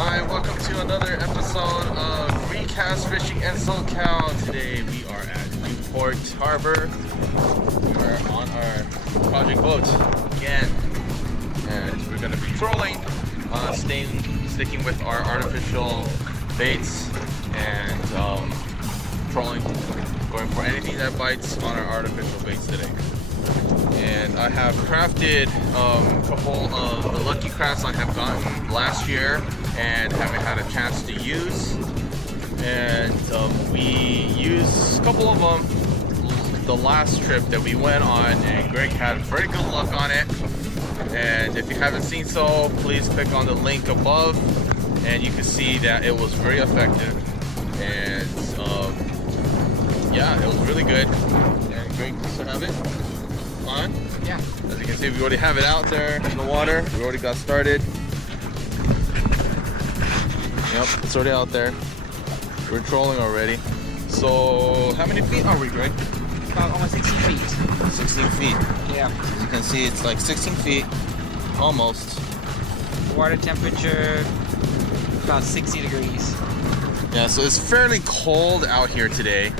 Hi, welcome to another episode of ReCast Fishing in SoCal. Today we are at Newport Harbor. We are on our project boat again, and we're going to be trolling, sticking with our artificial baits and trolling, going for anything that bites on our artificial baits today. And I have crafted a couple of the lucky crafts I have gotten last year and haven't had a chance to use. And we used a couple of them the last trip that we went on, and Greg had very good luck on it. And if you haven't seen so, please click on the link above and you can see that it was very effective. And yeah, it was really good. And Greg used to have it on. Yeah. As you can see, we already have it out there in the water. We already got started. Yep, it's already out there. We're trolling already. So, how many feet are we, Greg? About almost 16 feet. 16 feet. Yeah. As you can see, it's like 16 feet, almost. Water temperature, about 60 degrees. Yeah, so it's fairly cold out here today.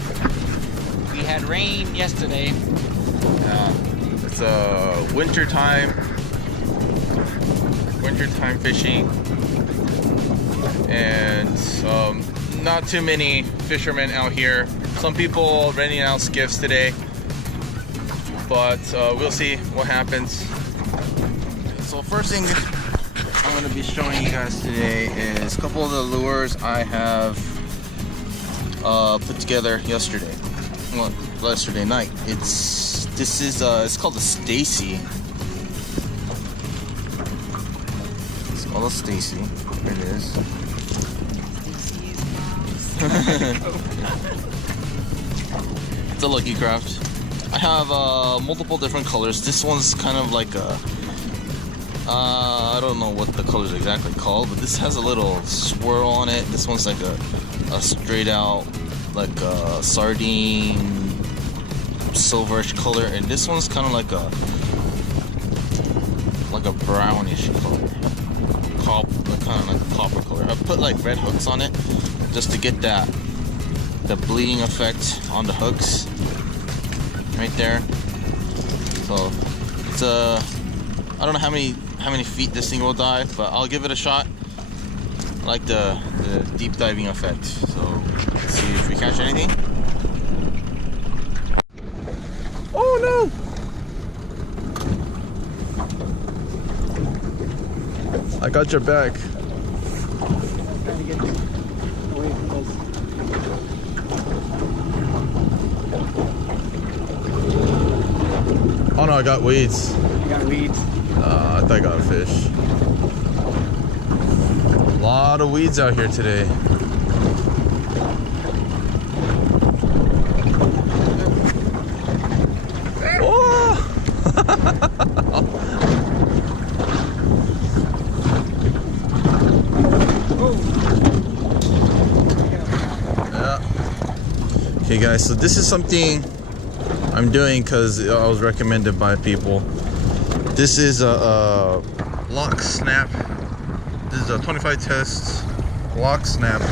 We had rain yesterday. Yeah, it's wintertime fishing. And not too many fishermen out here. Some people renting out skiffs today, but we'll see what happens. So first thing I'm going to be showing you guys today is a couple of the lures I have put together yesterday. Well, yesterday night. It's called the Stacy. It's called a Stacy. Here it is. It's a lucky craft. I have multiple different colors. This one's kind of like a I don't know what the color's exactly called, but this has a little swirl on it. This one's like a straight out like a sardine silverish color, and this one's kind of like a brownish color, kind of like a copper color. I put like red hooks on it just to get the bleeding effect on the hooks right there. So it's I don't know how many feet this thing will dive, but I'll give it a shot. I like the deep diving effect. So let's see if we catch anything. Oh no! I got your back. Oh no, I got weeds. You got weeds? I thought I got a fish. A lot of weeds out here today. Oh! Yeah. Okay guys, so this is something I'm doing because I was recommended by people. This is a lock snap. This is a 25 test lock snap.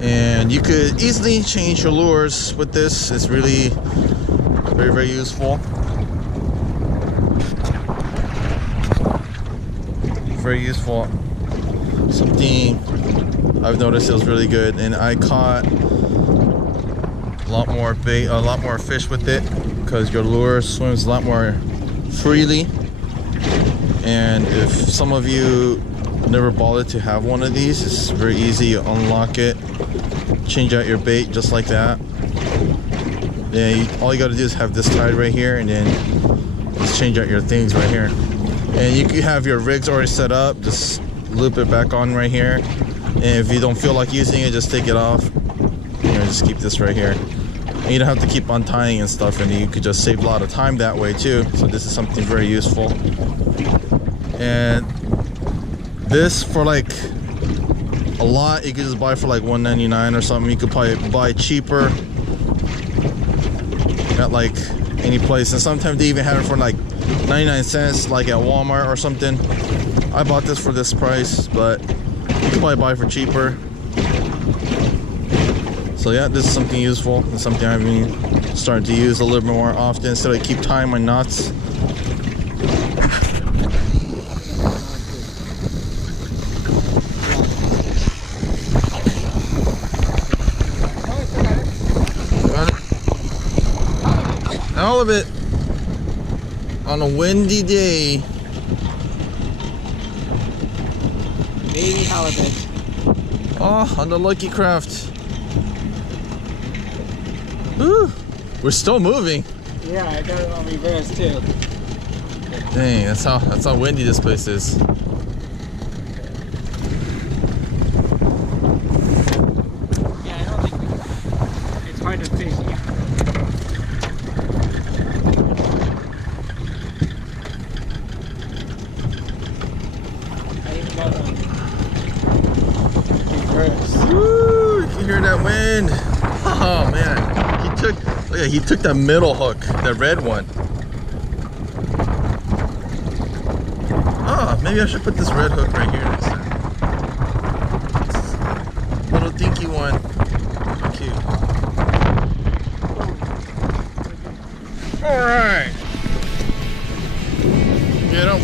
And you could easily change your lures with this. It's really very, very useful. Very useful. Something I've noticed it was really good, and I caught a lot more fish with it because your lure swims a lot more freely. And if some of you never bothered to have one of these, it's very easy. You unlock it, change out your bait just like that. Then all you got to do is have this tied right here, and then just change out your things right here. And you can have your rigs already set up, just loop it back on right here. And if you don't feel like using it, just take it off. Just keep this right here. And you don't have to keep untying and stuff, and you could just save a lot of time that way too. So this is something very useful. And this, for like a lot, you could just buy for like $1.99 or something. You could probably buy cheaper at like any place, and sometimes they even have it for like 99 cents like at Walmart or something. I bought this for this price, but you can probably buy it for cheaper. So yeah, this is something useful. It's something I've been starting to use a little bit more often instead of keep tying my knots. Got it. All of it on a windy day. Baby halibut. Oh, on the Lucky Craft. Woo! We're still moving. Yeah, I got it on reverse too. Dang, that's how windy this place is. Yeah, I don't think it's hard to fish here. I even got on reverse. Woo! You can hear that wind. Oh man. He took that middle hook, that red one. Oh, maybe I should put this red hook right here next time. Little dinky one. Cute. Alright. Get him.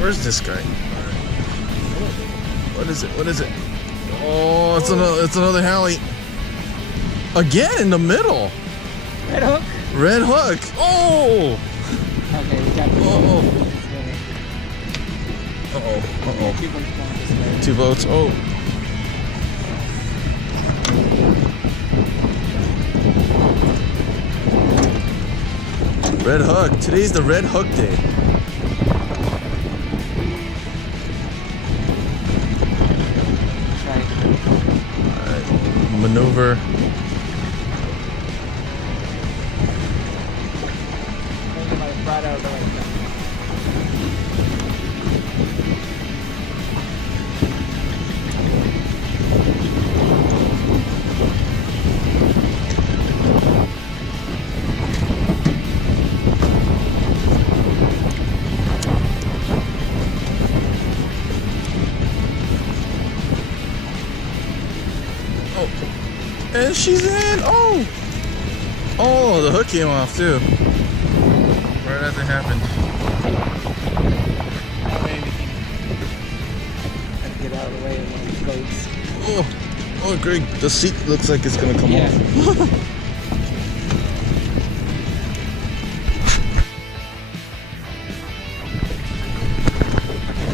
Where's this guy? What is it? What is it? Oh, it's another Hallie. Again in the middle. Red hook? Red hook. Oh. Okay, we got the Uh-oh. Two boats. Oh. Red hook. Today's the red hook day. Maneuver. And she's in. Oh! Oh, the hook came off too. Right as it happened. Get out of the way of one of these boats. Oh, Greg, the seat looks like it's gonna come off.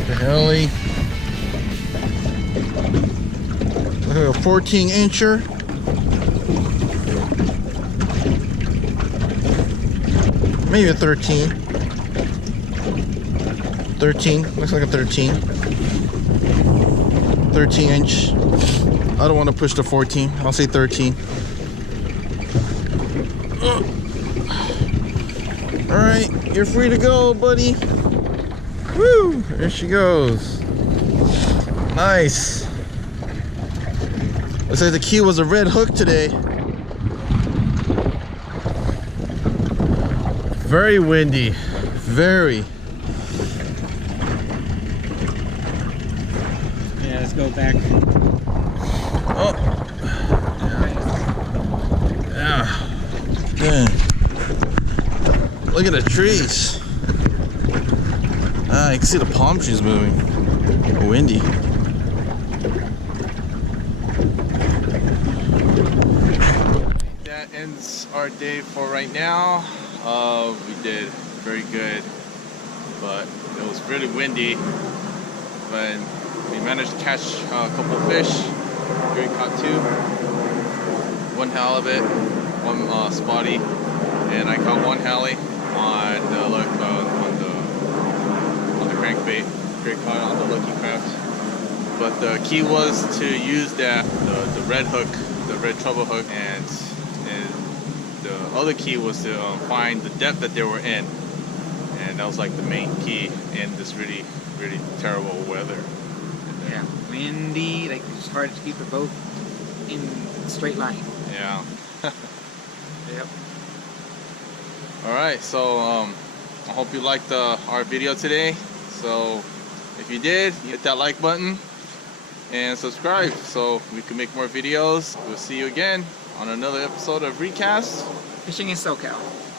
The Hallie. Look at a 14-incher. Maybe a 13. 13. Looks like a 13. 13 inch. I don't want to push the 14. I'll say 13. Alright, you're free to go, buddy. Woo! There she goes. Nice. Looks like the key was a red hook today. Very windy. Very. Yeah, let's go back. Oh. Yeah. Dang. Look at the trees. Ah, you can see the palm trees moving. Windy. That ends our day for right now. We did very good, but it was really windy. But we managed to catch a couple of fish. Greg caught 2, 1 halibut, 1 spotty, and I caught 1 Hallie on the crankbait. Greg caught on the Lucky Craft. But the key was to use the red hook, the red treble hook, and the other key was to find the depth that they were in, and that was like the main key in this really terrible weather. Yeah, windy, like it's hard to keep the boat in a straight line. Yeah. Yep. All right, so I hope you liked our video today. So if you did, hit that like button and subscribe so we can make more videos. We'll see you again on another episode of ReCast. Fishing in SoCal.